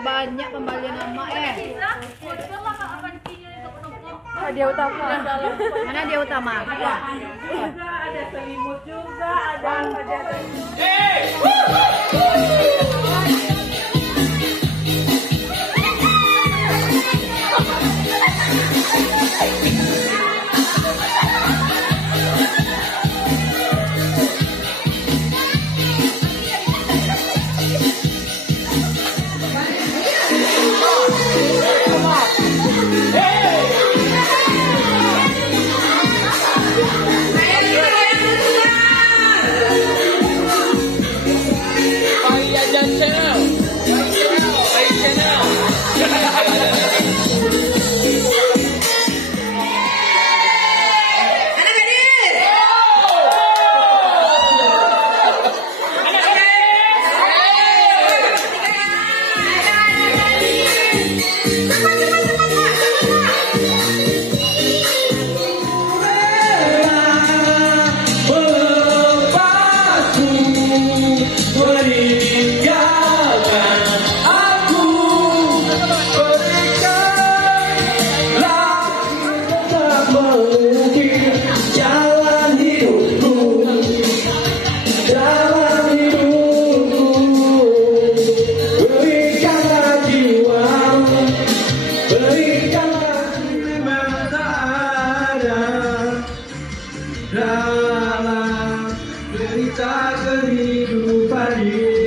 Banyak kembalian nama Dia utama. Mana dia utama? Juga ada selimut juga, ada dalam cerita kehidupan ini.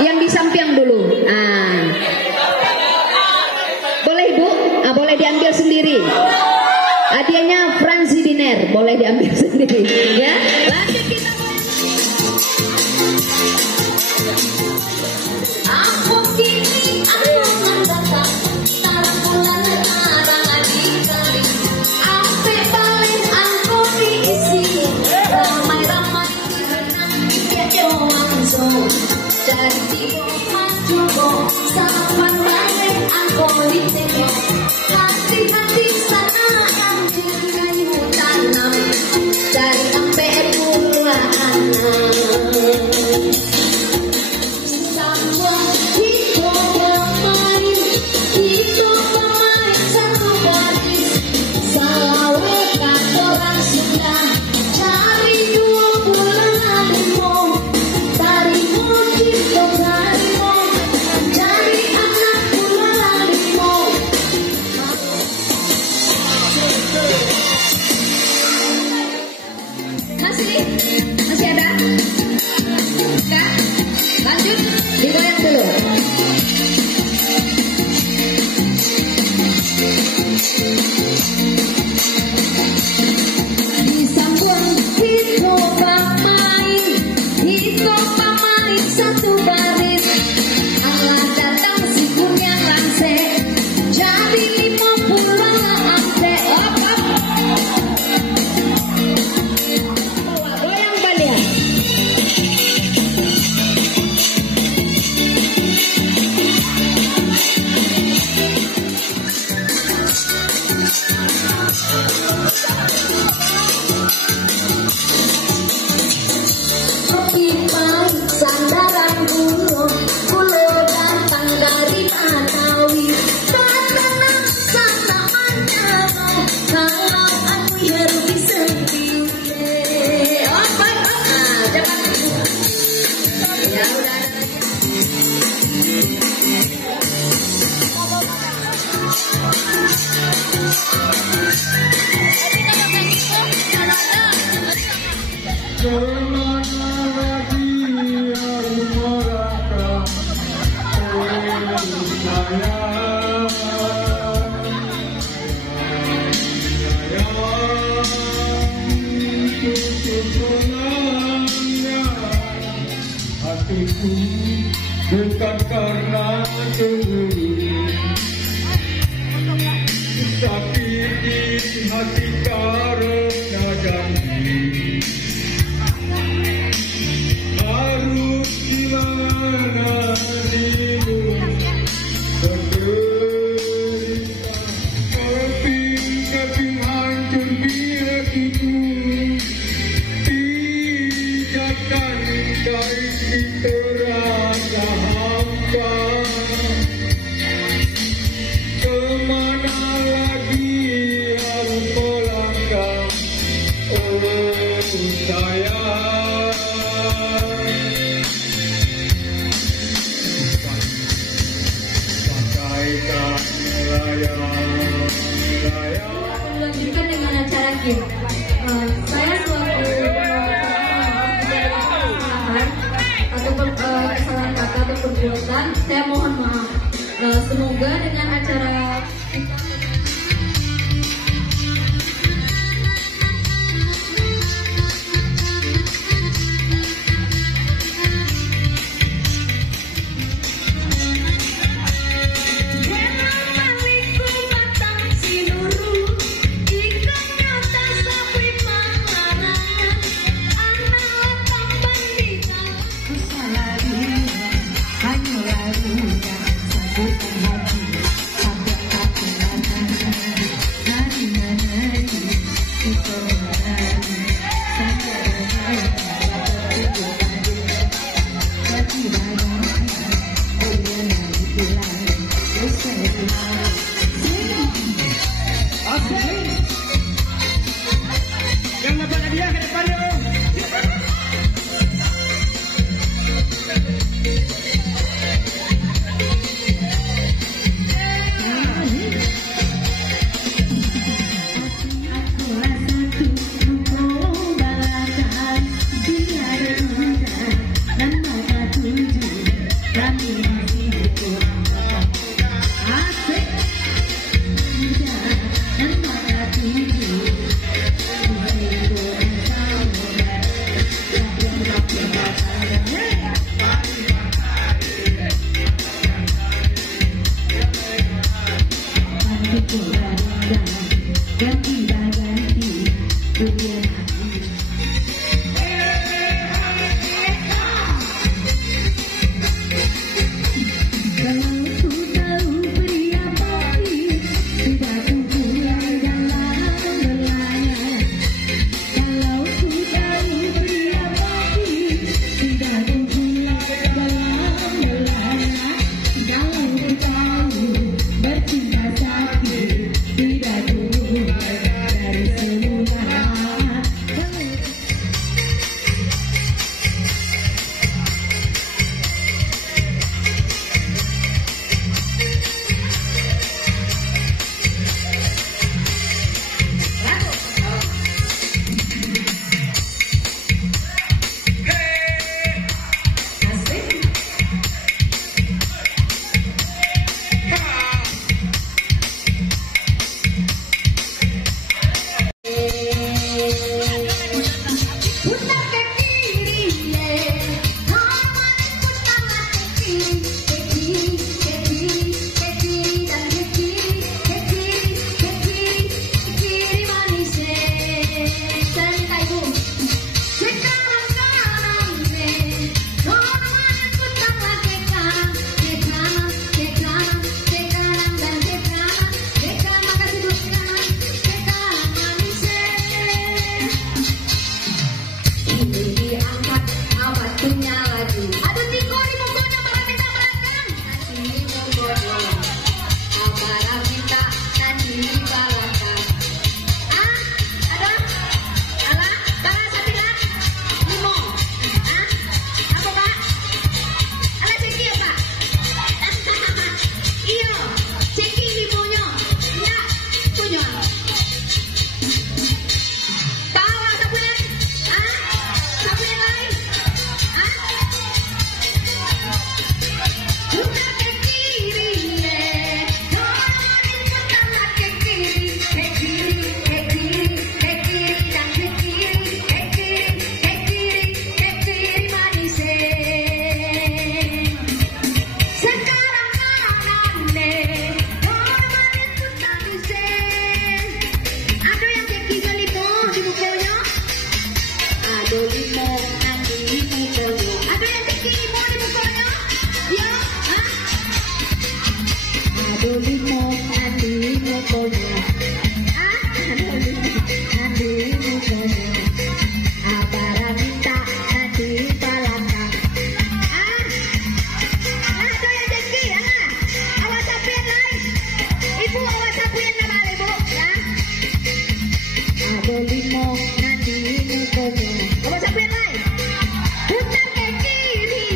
Yang di samping dulu. Boleh Ibu? Boleh diambil sendiri. Hadiahnya Franzi Diner, boleh diambil sendiri. Ya, lanjut kita. Aku kini aku mendatang tarang bulan tarang adik-adik. Ampe paling aku diisi ramai-ramai dia doang so. Dari tigo majugo sapan balik aku ditego. Hati-hati sana yang kayu tanam dari ampe puluhan masih ada? Enggak? Lanjut, digoyang dulu. Disambung hito pamain satu baris. Allah datang si punya lanse, jadi 50 ante. Goyang balik. Sandaran kulo datang dari Betawi. Tenang sana anjamo, kalau aku rugi sendiri. Oh baik, cepat. Ya udah. hatiku bukan karena cemburu, tapi di hati karena janji. Harus gimana dirimu berderita, keping-keping hancur di hatiku, pijakan dari terasa hampa. Kemana lagi harus melangkah, oh sayang. Bagaikan layang-layang. Lanjutkan dengan acara game. Saya selaku ataupun kesalahan kata atau perbuatan, saya mohon maaf. Semoga dengan acara Yang dapat hadiah ke depan dong. bercinta sakit tidak dulu dari semula. limo nanti nukono. Apa sampai lain? Putar ke kiri,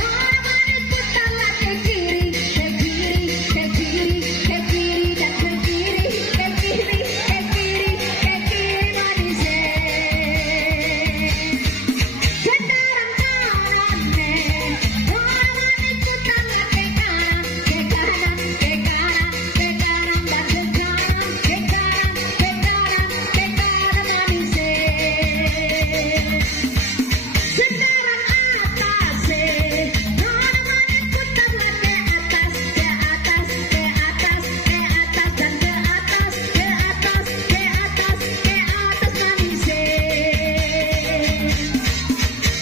orang putar lah ke kiri, ke kiri, ke kiri, ke kiri dan ke kiri, ke kiri, ke kiri, ke kiri manis. Sekarang kanan orang putar lah ke kanan, ke kanan, ke kanan, ke kanan dan ke kanan, ke kanan, ke kanan, ke kanan manis. Sekarang atas, orang putar lah ke atas, ke atas, ke atas, ke atas dan ke atas, ke atas, ke atas, ke atas manis.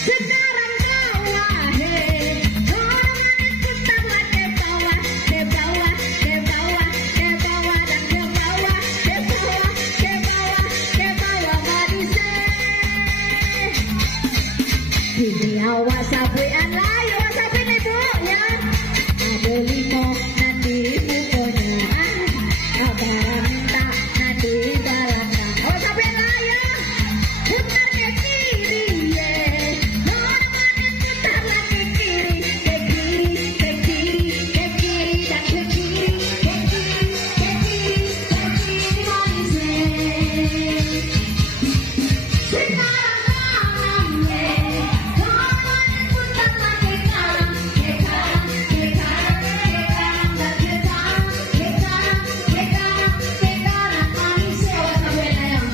Sekarang bawah, orang putar lah ke bawah, ke bawah, ke bawah, ke bawah dan ke bawah, ke bawah, ke bawah, ke bawah manis. Ini awas sapuan lain, awas sapuan ibu ya. Ada limo nanti mukonya, kabaran tak nanti balakang. Awas sapuan lain, putar ke kiri ye. Orang putar lah ke kiri, ke kiri, ke kiri, ke kiri dan ke kiri, ke kiri, ke kiri, ke kiri manis. Sekarang kanan ye, orang putar lah ke kanan, ke kanan, ke kanan, ke kanan dan ke kanan, ke kanan, ke kanan, ke kanan manis. Awas sampai ayam.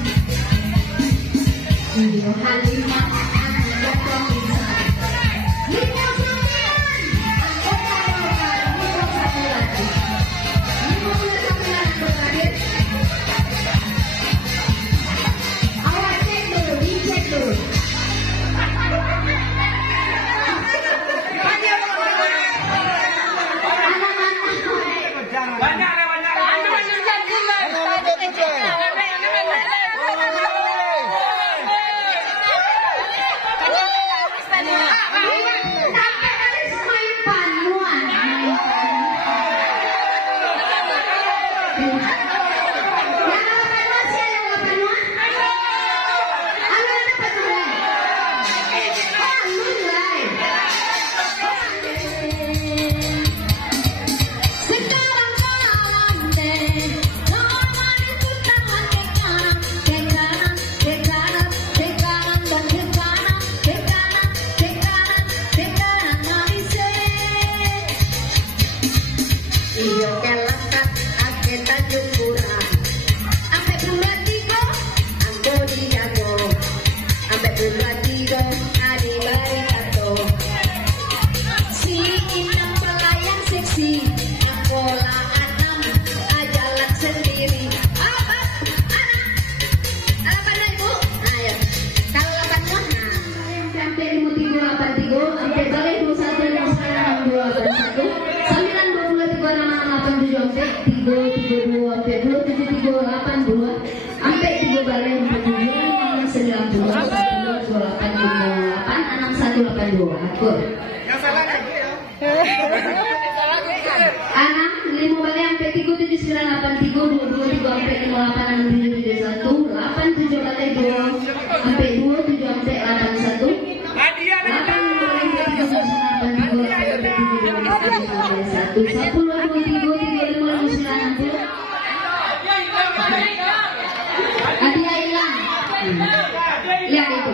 Iyo halimah anak dokter bisa. Lima sampean, anggota bawahan, lima satu lagi. 50 sampean berhadir. Awas cek dulu, dicek dulu. Sampai kali main panuan. Yang 8 siapa yang 8? Anu dapat mulai. Mulai. Sekarang kanan deh, orang putar lah ke kanan, ke kanan, ke kanan, ke kanan dan ke kanan, ke kanan, ke kanan, ke kanan manis. Iyo kelakat ake Tanjung Pura, ampe Pulau Tigo, anggo dijago, ampe Pulau Tigo, adi barikato. Si inang pelayan seksi, yang pola anam, ajalan sendiri. Apa? Anak? 8 ibu? Ayo. Kalau 8 mah, nah. Sampai 5383, sampai balik 2159 923 sampai 272 sampai 3 balik 47 6182 akur. Yang salah lagi ya. Anak 5 balik sampai 37983 223 sampai 5861 87 balik 2 sampai 27 sampai 81 Hadiah nih. 10 hadiah hilang. Lihat itu.